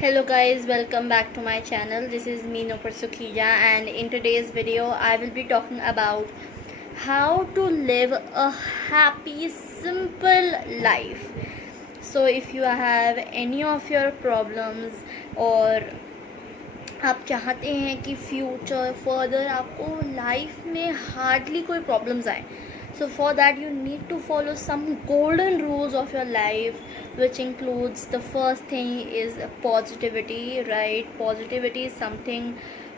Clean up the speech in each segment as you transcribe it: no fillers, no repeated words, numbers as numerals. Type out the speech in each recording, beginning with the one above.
Hello guys, welcome back to my channel. This is me Nopar Sukhija, and in today's video I will be talking about how to live a happy simple life. So if you have any of your problems और आप चाहते हैं कि future further आपको life में hardly कोई problems आए, so for that you need to follow some golden rules of your life, which includes the first thing is positivity, right? Positivity is something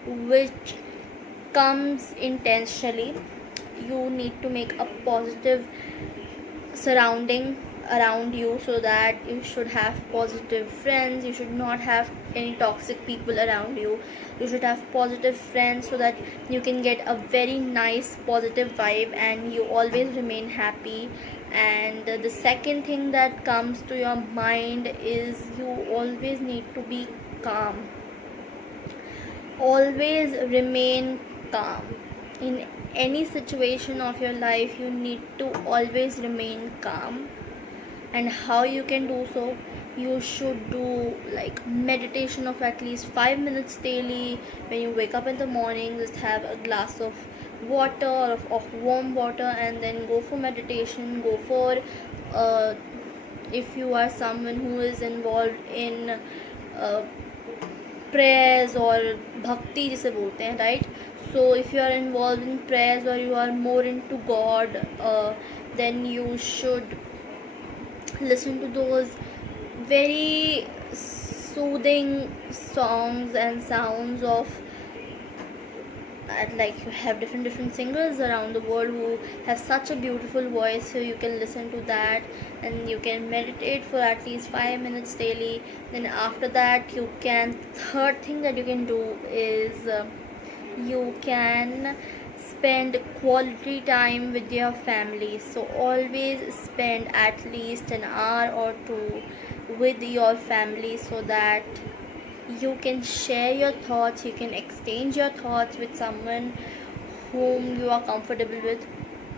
which comes intentionally. You need to make a positive surrounding around you, so that you should have positive friends. You should not have any toxic people around you. You should have positive friends so that you can get a very nice positive vibe and you always remain happy. And the second thing that comes to your mind is you always need to be calm. Always remain calm in any situation of your life. You need to always remain calm. And how you can do so? You should do like meditation of at least 5 minutes daily. When you wake up in the morning, just have a glass of water, of warm water, and then go for meditation. Go for if you are someone who is involved in prayers or bhakti जिसे बोलते हैं, right? So if you are involved in prayers or you are more into God, then you should listen to those very soothing songs and sounds of like you have different singers around the world who have such a beautiful voice, so you can listen to that and you can meditate for at least 5 minutes daily. Then after that, you can third thing that you can do is you can spend quality time with your family. So always spend at least an hour or two with your family, so that you can share your thoughts, you can exchange your thoughts with someone whom you are comfortable with.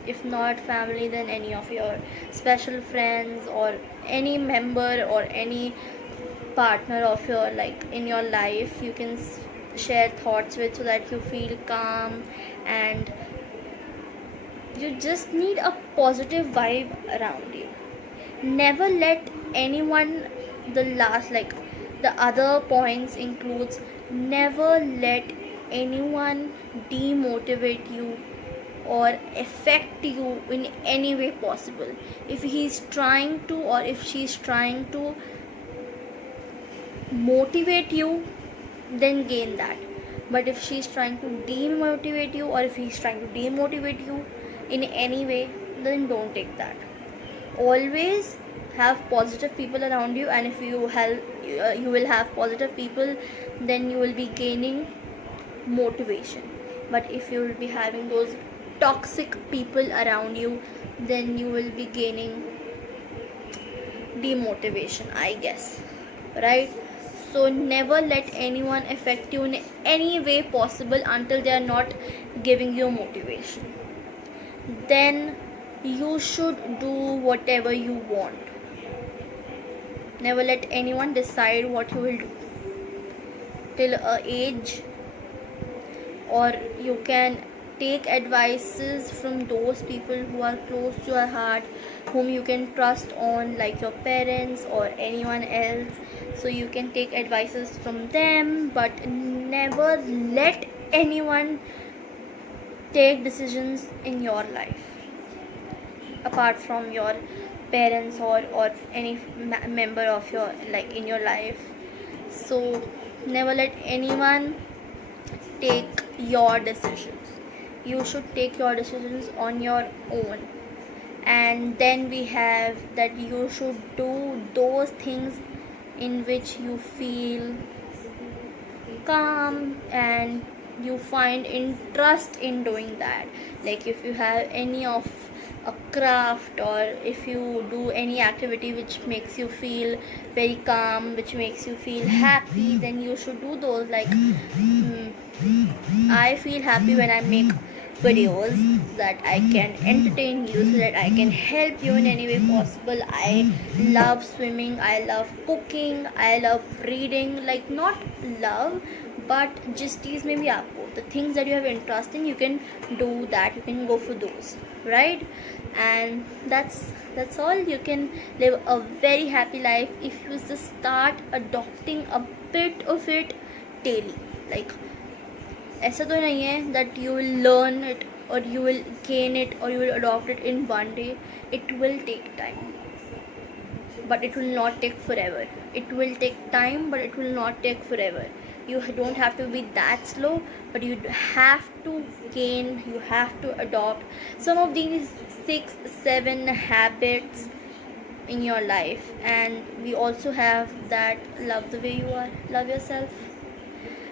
If not family, then any of your special friends or any member or any partner of your like in your life you can share thoughts with, so that you feel calm. And you just need a positive vibe around you. Never let anyone, the other points includes, never let anyone demotivate you or affect you in any way possible. If he's trying to or if she's trying to motivate you, then gain that. But if she's trying to demotivate you or if he's trying to demotivate you in any way, then don't take that. Always have positive people around you, and if you will have positive people, then you will be gaining motivation. But if you will be having those toxic people around you, then you will be gaining demotivation, I guess, right? So never let anyone affect you in any way possible until they are not giving you motivation. Then you should do whatever you want. Never let anyone decide what you will do till a age. Or you can take advices from those people who are close to your heart, whom you can trust on, like your parents or anyone else. So you can take advices from them, but never let anyone take decisions in your life apart from your parents or any member of your like in your life. So never let anyone take your decisions. You should take your decisions on your own. And then we have that you should do those things in which you feel calm and you find interest in doing that. Like if you have any of a craft, or if you do any activity which makes you feel very calm, which makes you feel happy, then you should do those. Like I feel happy when I make videos so that I can entertain you, so that I can help you in any way possible. I love swimming, I love cooking, I love reading. Like, not love, but just these maybe आपको the things that you have interest in, you can do that, you can go for those, right? And that's all. You can live a very happy life if you just start adopting a bit of it daily. Like, ऐसा तो नहीं है that you will learn it or you will gain it or you will adopt it in one day. It will take time, but it will not take forever. It will take time, but it will not take forever. You don't have to be that slow, but you have to gain, you have to adopt some of these 6-7 habits in your life. And we also have that love the way you are, love yourself.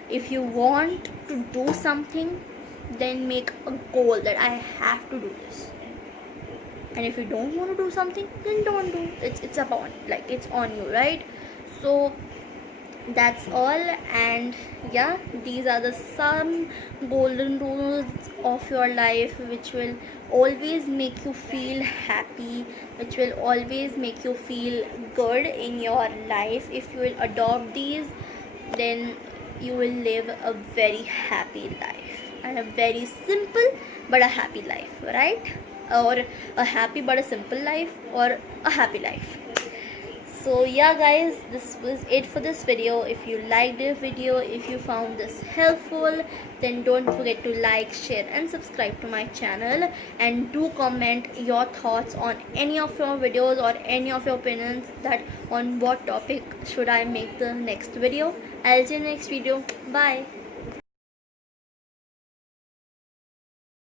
If you want to do something, then make a goal that I have to do this. And if you don't want to do something, then don't do. It's upon, like, it's on you, right? So that's all. And yeah, these are the some golden rules of your life which will always make you feel happy, which will always make you feel good in your life. If you will adopt these, then you will live a very happy life, and a very simple but a happy life, right? Or a happy but a simple life, or a happy life. So yeah guys, this was it for this video. If you liked this video, if you found this helpful, then don't forget to like, share and subscribe to my channel. And do comment your thoughts on any of your videos or any of your opinions, that on what topic should I make the next video. I'll see you in the next video. Bye.